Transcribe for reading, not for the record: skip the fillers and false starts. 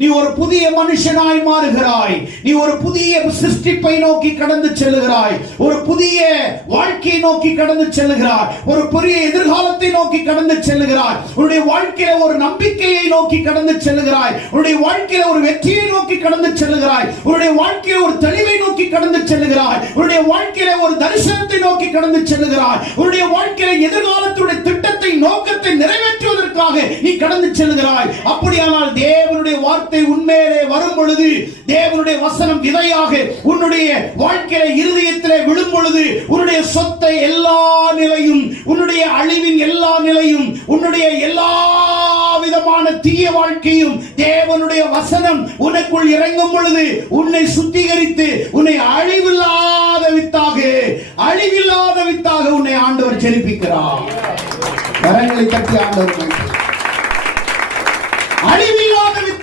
நீ ஒரு புதிய மனுஷனாய் மாறுகிறாய். நீ ஒரு புதிய சிருஷ்டிப்பை நோக்கி கடந்து செல்லுகிறாய். ஒரு புதிய வாழ்க்கையை நோக்கி கடந்து செல்லுகிறாய். ஒரு புதிய எதிர்காலத்தை நோக்கி கடந்து செல்லுகிறாய். உன்னுடைய வாழ்க்கையில ஒரு நம்பிக்கையை நோக்கி கடந்து செல்லுகிறாய். உன்னுடைய வாழ்க்கையில ஒரு வெற்றியை நோக்கி கடந்து செல்லுகிறாய். உன்னுடைய வாழ்க்கையில ஒரு தெளிவை நோக்கி கடந்து செல்லுகிறாய். உன்னுடைய வாழ்க்கையில ஒரு தரிசனத்தை நோக்கி கடந்து செல்லுகிறாய். உன்னுடைய வாழ்க்கையில எதிர்காலத்துடைய திட்டத்தை நோக்கத்தை நிறைவேற்றுவதற்காக நீ கடந்து செல்லுகிறாய். அப்படியானால் தேவனுடைய வார்த்தை உண்மையிலே வரும் பொழுது, தேவனுடைய வசனம் விதையாக உன்னுடைய வாழ்க்கையில இருதயத்திலே விழும் பொழுது, உன்னுடைய சொத்தை எல்லா நிலையும், உன்னுடைய அழிவின் எல்லா நிலையும், உன்னுடைய எல்லா விதமான தீய வாழ்க்கையும் தேவனுடைய வசனம் உனக்குள் இறங்கும் பொழுது உன்னை சுத்திகரித்து உன்னை அழிவில்லாத வித்தாக உன்னை ஆண்டவர் ஜெனிப்பிக்கிறார். கரங்களை தட்டி ஆண்டவர்